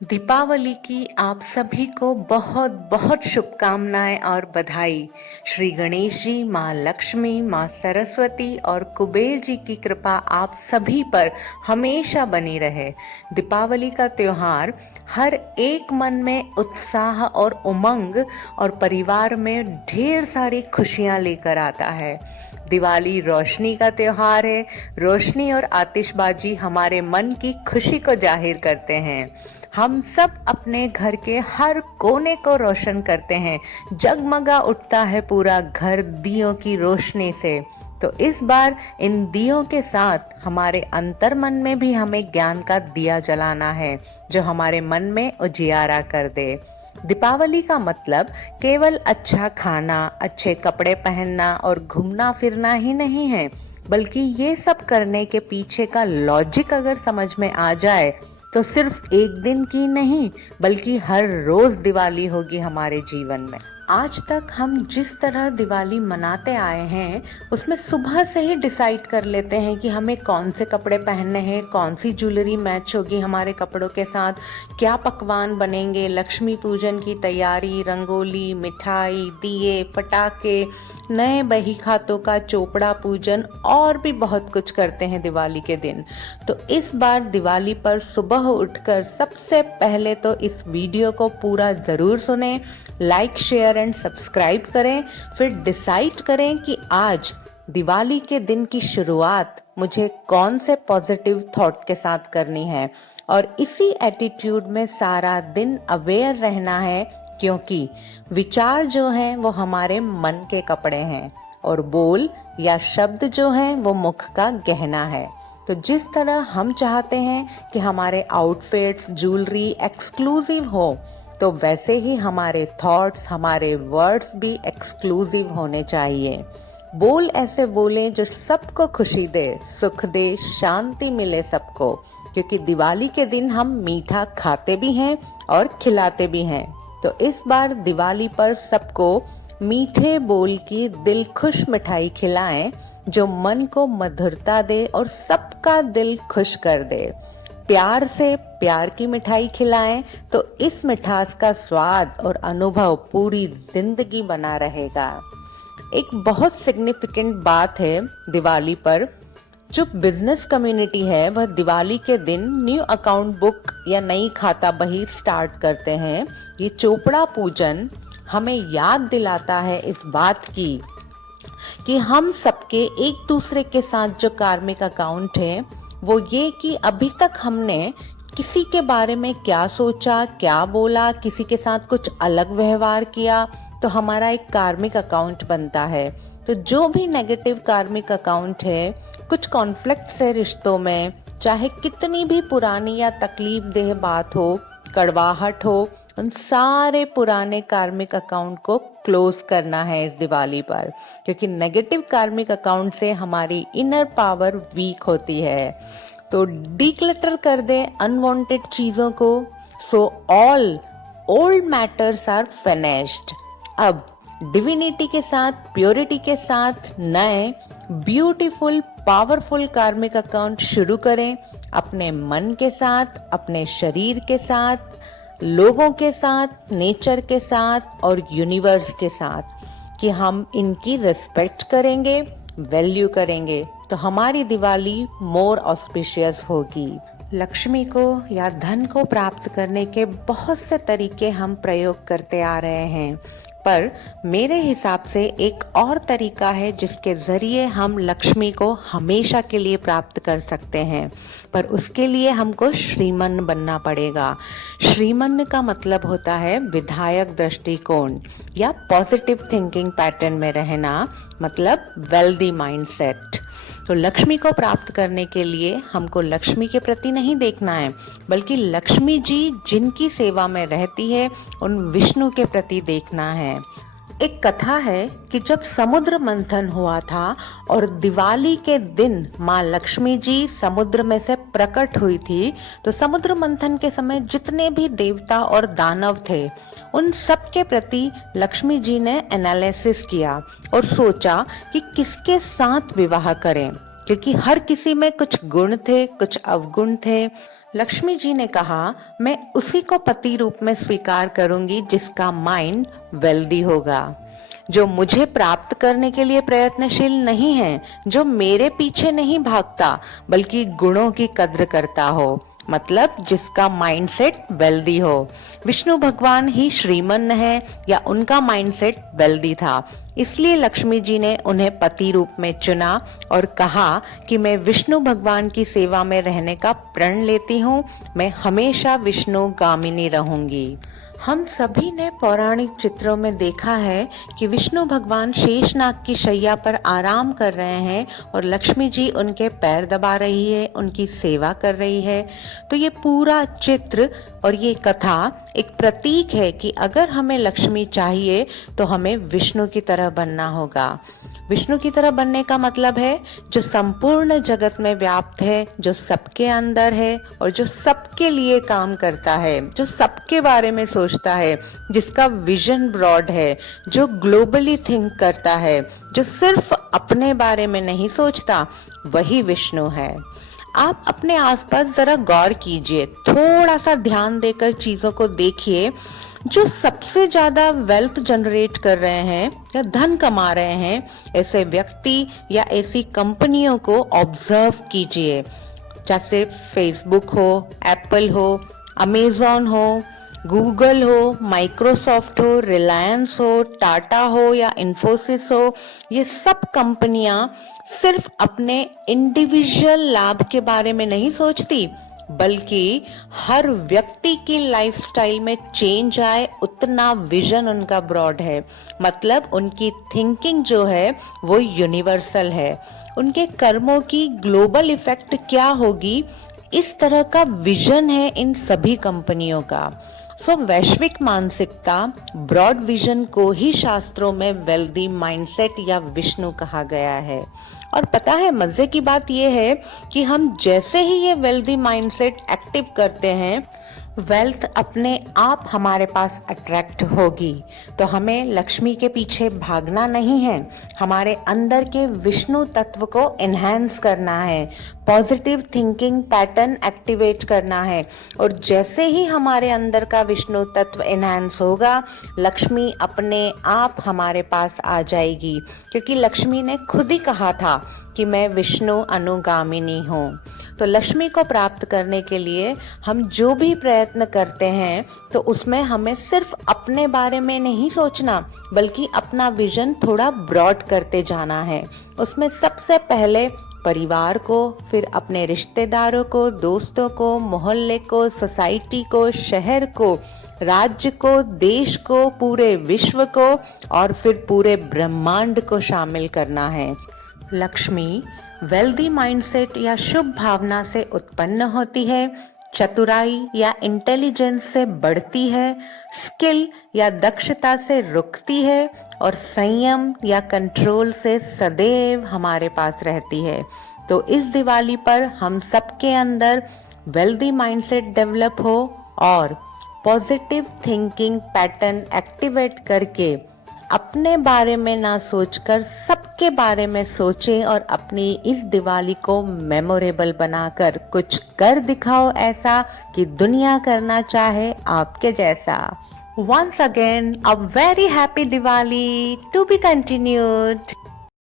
दीपावली की आप सभी को बहुत बहुत शुभकामनाएं और बधाई। श्री गणेश जी, माँ लक्ष्मी, माँ सरस्वती और कुबेर जी की कृपा आप सभी पर हमेशा बनी रहे। दीपावली का त्योहार हर एक मन में उत्साह और उमंग और परिवार में ढेर सारी खुशियां लेकर आता है। दिवाली रोशनी का त्योहार है। रोशनी और आतिशबाजी हमारे मन की खुशी को जाहिर करते हैं। हम सब अपने घर के हर कोने को रोशन करते हैं। जगमगा उठता है पूरा घर दियों की रोशनी से। तो इस बार इन दियों के साथ हमारे अंतर मन में भी हमें ज्ञान का दिया जलाना है, जो हमारे मन में उजियारा कर दे। दीपावली का मतलब केवल अच्छा खाना, अच्छे कपड़े पहनना और घूमना फिरना ही नहीं है, बल्कि ये सब करने के पीछे का लॉजिक अगर समझ में आ जाए तो सिर्फ एक दिन की नहीं, बल्कि हर रोज दिवाली होगी हमारे जीवन में। आज तक हम जिस तरह दिवाली मनाते आए हैं, उसमें सुबह से ही डिसाइड कर लेते हैं कि हमें कौन से कपड़े पहनने हैं, कौन सी ज्वेलरी मैच होगी हमारे कपड़ों के साथ, क्या पकवान बनेंगे, लक्ष्मी पूजन की तैयारी, रंगोली, मिठाई, दिए, पटाखे, नए बही खातों का चोपड़ा पूजन और भी बहुत कुछ करते हैं दिवाली के दिन। तो इस बार दिवाली पर सुबह उठकर सबसे पहले तो इस वीडियो को पूरा ज़रूर सुनें, लाइक, शेयर एंड सब्सक्राइब करें। फिर डिसाइड करें कि आज दिवाली के दिन की शुरुआत मुझे कौन से पॉजिटिव थॉट के साथ करनी है, और इसी एटीट्यूड में सारा दिन अवेयर रहना है, क्योंकि विचार जो हैं वो हमारे मन के कपड़े हैं और बोल या शब्द जो हैं वो मुख का गहना है। तो जिस तरह हम चाहते हैं कि हमारे आउटफिट्स, ज्वेलरी एक्सक्लूसिव हो, तो वैसे ही हमारे थॉट्स, हमारे वर्ड्स भी एक्सक्लूसिव होने चाहिए। बोल ऐसे बोले जो सबको खुशी दे, सुख दे, शांति मिले सबको, क्योंकि दिवाली के दिन हम मीठा खाते भी हैं और खिलाते भी हैं। तो इस बार दिवाली पर सबको मीठे बोल की दिल खुश मिठाई खिलाएं, जो मन को मधुरता दे और सबका दिल खुश कर दे। प्यार से प्यार की मिठाई खिलाएं, तो इस मिठास का स्वाद और अनुभव पूरी जिंदगी बना रहेगा। एक बहुत सिग्निफिकेंट बात है दिवाली पर, जो बिजनेस कम्युनिटी है वह दिवाली के दिन न्यू अकाउंट बुक या नई खाता बही स्टार्ट करते हैं। ये चोपड़ा पूजन हमें याद दिलाता है इस बात की कि हम सबके एक दूसरे के साथ जो कार्मिक अकाउंट है वो ये कि अभी तक हमने किसी के बारे में क्या सोचा, क्या बोला, किसी के साथ कुछ अलग व्यवहार किया, तो हमारा एक कार्मिक अकाउंट बनता है। तो जो भी नेगेटिव कार्मिक अकाउंट है, कुछ कॉन्फ्लिक्ट है रिश्तों में, चाहे कितनी भी पुरानी या तकलीफ देह बात हो, कड़वाहट हो, उन सारे पुराने कार्मिक अकाउंट को क्लोज करना है इस दिवाली पर, क्योंकि नेगेटिव कार्मिक अकाउंट से हमारी इनर पावर वीक होती है। तो डीक्लटर कर दें अनवांटेड चीज़ों को, so all old matters are finished. अब डिविनिटी के साथ, प्योरिटी के साथ नए ब्यूटीफुल पावरफुल कार्मिक अकाउंट शुरू करें, अपने मन के साथ, अपने शरीर के साथ, लोगों के साथ, नेचर के साथ और यूनिवर्स के साथ, कि हम इनकी रिस्पेक्ट करेंगे, वैल्यू करेंगे, तो हमारी दिवाली मोर ऑस्पिशियस होगी। लक्ष्मी को या धन को प्राप्त करने के बहुत से तरीके हम प्रयोग करते आ रहे हैं, पर मेरे हिसाब से एक और तरीका है जिसके ज़रिए हम लक्ष्मी को हमेशा के लिए प्राप्त कर सकते हैं, पर उसके लिए हमको श्रीमन बनना पड़ेगा। श्रीमन का मतलब होता है विधायक दृष्टिकोण या पॉजिटिव थिंकिंग पैटर्न में रहना, मतलब वेल्दी माइंडसेट। तो लक्ष्मी को प्राप्त करने के लिए हमको लक्ष्मी के प्रति नहीं देखना है, बल्कि लक्ष्मी जी जिनकी सेवा में रहती है उन विष्णु के प्रति देखना है। एक कथा है कि जब समुद्र मंथन हुआ था और दिवाली के दिन माँ लक्ष्मी जी समुद्र में से प्रकट हुई थी, तो समुद्र मंथन के समय जितने भी देवता और दानव थे, उन सब के प्रति लक्ष्मी जी ने एनालिसिस किया और सोचा कि किसके साथ विवाह करें, क्योंकि हर किसी में कुछ गुण थे, कुछ अवगुण थे। लक्ष्मी जी ने कहा, मैं उसी को पति रूप में स्वीकार करूंगी जिसका माइंड वेल्दी होगा, जो मुझे प्राप्त करने के लिए प्रयत्नशील नहीं है, जो मेरे पीछे नहीं भागता बल्कि गुणों की कद्र करता हो, मतलब जिसका माइंडसेट वेल्दी हो। विष्णु भगवान ही श्रीमन है या उनका माइंडसेट वेल्दी था, इसलिए लक्ष्मी जी ने उन्हें पति रूप में चुना और कहा कि मैं विष्णु भगवान की सेवा में रहने का प्रण लेती हूँ, मैं हमेशा विष्णु गामिनी रहूंगी। हम सभी ने पौराणिक चित्रों में देखा है कि विष्णु भगवान शेषनाग की शैया पर आराम कर रहे हैं और लक्ष्मी जी उनके पैर दबा रही है, उनकी सेवा कर रही है। तो ये पूरा चित्र और ये कथा एक प्रतीक है कि अगर हमें लक्ष्मी चाहिए तो हमें विष्णु की तरह बनना होगा। विष्णु की तरह बनने का मतलब है जो संपूर्ण जगत में व्याप्त है, जो सबके अंदर है और जो सबके लिए काम करता है, जो सबके बारे में सोचता है, जिसका विजन ब्रॉड है, जो ग्लोबली थिंक करता है, जो सिर्फ अपने बारे में नहीं सोचता, वही विष्णु है। आप अपने आसपास जरा गौर कीजिए, थोड़ा सा ध्यान देकर चीजों को देखिए। जो सबसे ज्यादा वेल्थ जनरेट कर रहे हैं या धन कमा रहे हैं, ऐसे व्यक्ति या ऐसी कंपनियों को ऑब्जर्व कीजिए, जैसे फेसबुक हो, एप्पल हो, अमेजॉन हो, गूगल हो, माइक्रोसॉफ्ट हो, रिलायंस हो, टाटा हो या इन्फोसिस हो। ये सब कंपनियां सिर्फ अपने इंडिविजुअल लाभ के बारे में नहीं सोचती, बल्कि हर व्यक्ति की लाइफस्टाइल में चेंज आए उतना विजन उनका ब्रॉड है। मतलब उनकी थिंकिंग जो है वो यूनिवर्सल है। उनके कर्मों की ग्लोबल इफेक्ट क्या होगी, इस तरह का विजन है इन सभी कंपनियों का। वैश्विक मानसिकता, ब्रॉड विजन को ही शास्त्रों में वेल्दी माइंडसेट या विष्णु कहा गया है। और पता है मजे की बात यह है कि हम जैसे ही ये वेल्दी माइंडसेट एक्टिव करते हैं, वेल्थ अपने आप हमारे पास अट्रैक्ट होगी। तो हमें लक्ष्मी के पीछे भागना नहीं है, हमारे अंदर के विष्णु तत्व को एनहांस करना है, पॉजिटिव थिंकिंग पैटर्न एक्टिवेट करना है। और जैसे ही हमारे अंदर का विष्णु तत्व एनहांस होगा, लक्ष्मी अपने आप हमारे पास आ जाएगी, क्योंकि लक्ष्मी ने खुद ही कहा था कि मैं विष्णु अनुगामिनी हूँ। तो लक्ष्मी को प्राप्त करने के लिए हम जो भी प्रयत्न करते हैं, तो उसमें हमें सिर्फ अपने बारे में नहीं सोचना, बल्कि अपना विजन थोड़ा ब्रॉड करते जाना है। उसमें सबसे पहले परिवार को, फिर अपने रिश्तेदारों को, दोस्तों को, मोहल्ले को, सोसाइटी को, शहर को, राज्य को, देश को, पूरे विश्व को और फिर पूरे ब्रह्मांड को शामिल करना है। लक्ष्मी वेल्दी माइंडसेट या शुभ भावना से उत्पन्न होती है, चतुराई या इंटेलिजेंस से बढ़ती है, स्किल या दक्षता से रुकती है और संयम या कंट्रोल से सदैव हमारे पास रहती है। तो इस दिवाली पर हम सबके अंदर वेल्दी माइंडसेट डेवलप हो और पॉजिटिव थिंकिंग पैटर्न एक्टिवेट करके अपने बारे में ना सोचकर सबके बारे में सोचें और अपनी इस दिवाली को मेमोरेबल बनाकर कुछ कर दिखाओ ऐसा कि दुनिया करना चाहे आपके जैसा। Once again, a very happy Diwali to be continued.